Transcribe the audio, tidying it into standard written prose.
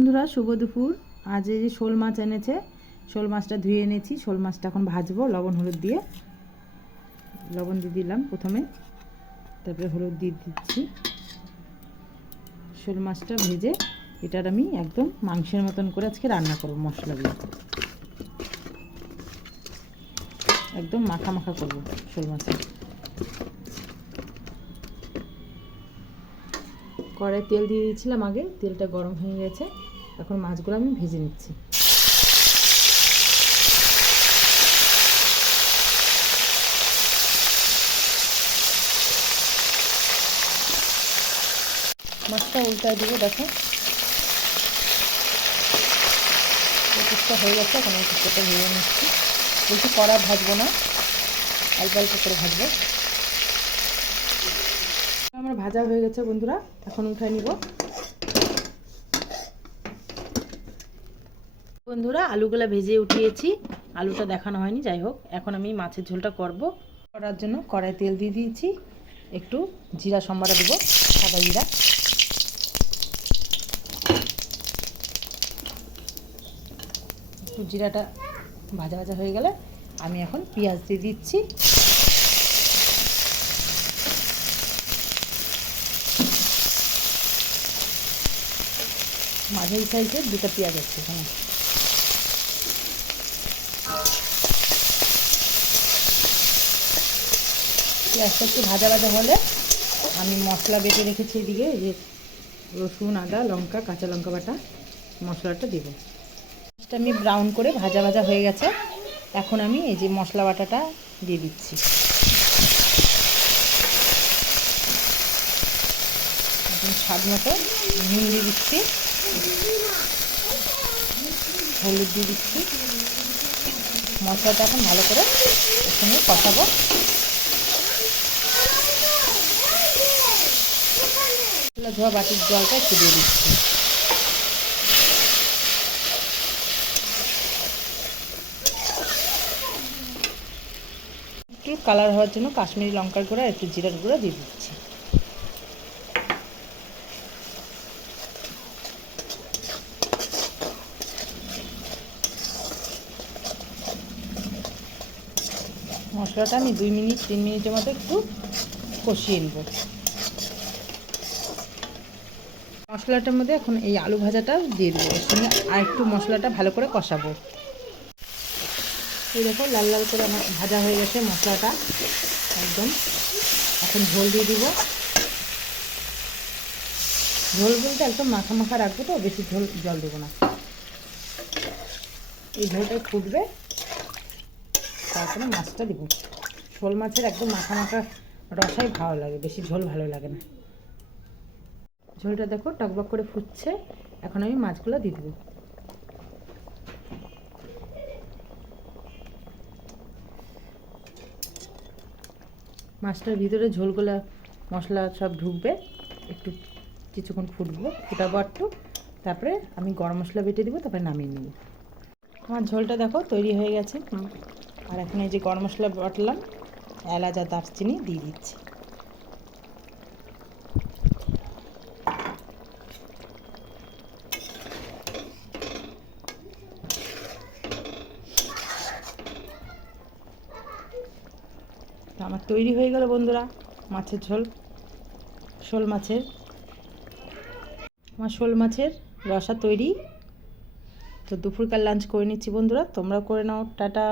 বন্ধুরা শুভ দুপুর। আজ এই যে শোল মাছ এনেছে, শোল মাছটা ধুয়ে এনেছি। শোল মাছটা এখন ভাজবো লবণ হলুদ দিয়ে। লবণ দিয়ে দিলাম প্রথমে, তারপরে হলুদ দিয়ে দিচ্ছি। শোল মাছটা ভেজে এটার আমি একদম মাংসের মতন করে আজকে রান্না করব। মশলা দিয়ে একদম মাখা মাখা করবো শোল মাছের। কড়াই তেল দিয়ে দিয়েছিলাম আগে, তেলটা গরম হয়ে গেছে। এখন মাছগুলো আমি ভেজে নিচ্ছি। মাছটা উল্টায় দিয়ে দেখো পিসটা হয়ে গেছে। এখন এই পিসটা ভেজে নিচ্ছি। বেশি কড়া ভাজবো না, অল্প অল্প করে ভাজবো। আমার ভাজা হয়ে গেছে বন্ধুরা, এখন উঠায় নিব। বন্ধুরা আলুগুলো ভেজে উঠিয়েছি, আলুটা দেখানো হয়নি, যাই হোক। এখন আমি মাছের ঝোলটা করব। করার জন্য কড়াই তেল দিয়ে দিয়েছি, একটু জিরা সম্বারা দেবো, সাদা জিরা। একটু জিরাটা ভাজা ভাজা হয়ে গেলে আমি এখন পেঁয়াজ দিয়ে দিচ্ছি। মাঝারি সাইজের দুটো পেঁয়াজ আছে এখানে। পেঁয়াজটা একটু ভাজা ভাজা হলে আমি মশলা বেটে রেখেছি এদিকে, এই যে রসুন, আদা, লঙ্কা, কাঁচা লঙ্কা বাটা, মশলাটা দেব। পেঁয়াজটা আমি ব্রাউন করে ভাজা ভাজা হয়ে গেছে। এখন আমি এই যে মশলা বাটাটা দিয়ে দিচ্ছি। এখন স্বাদ মতো নুন দিয়ে দিচ্ছি, হলুদ দিয়ে দিচ্ছি। মশলাটা এখন ভালো করে এর সঙ্গে কষাবো। ধোয়া বাটির জলটা একটু দিয়ে দিচ্ছি। একটু কালার হওয়ার জন্য কাশ্মীরি লঙ্কার গুঁড়া, একটু জিরার গুঁড়া দিয়ে দিচ্ছি। মশলাটা আমি 2-3 মিনিটের মতো একটু কষিয়ে নেব। মশলাটার মধ্যে এখন এই আলু ভাজাটা দিয়ে দেবো, এর সঙ্গে আর একটু মশলাটা ভালো করে কষাবো। এই দেখো লাল লাল করে আমার ভাজা হয়ে গেছে মশলাটা একদম। এখন ঝোল দিয়ে দিব। ঝোল বলতে একদম মাখা মাখা রাখবো, তো বেশি জল দেবো না। এই ঝোলটা ফুটবে, তারপরে মাছটা দিব। শোল মাছের একদম মাখা মাখা রসাই ভালো লাগে, বেশি ঝোল ভালো লাগে না। ঝোলটা দেখো টকবক করে ফুটছে। এখন আমি মাছগুলো দিয়ে দেবো। মাছটার ভিতরে ঝোলগুলো মশলা সব ঢুকবে, একটু কিছুক্ষণ ফুটাবো একটু। তারপরে আমি গরম মশলা বেটে দিব, তারপরে নামিয়ে নেব। আমার ঝোলটা দেখো তৈরি হয়ে গেছে। আর এখন এই যে গরম মশলা বাটলাম, এলাচ আর দারচিনি দিয়ে দিচ্ছি। আমার তৈরি হয়ে গেল বন্ধুরা মাছের ঝোল, শোল মাছের। আমার শোল মাছের রসা তৈরি। তো দুপুরকার লাঞ্চ করে নিচ্ছি বন্ধুরা, তোমরাও করে নাও। টাটা।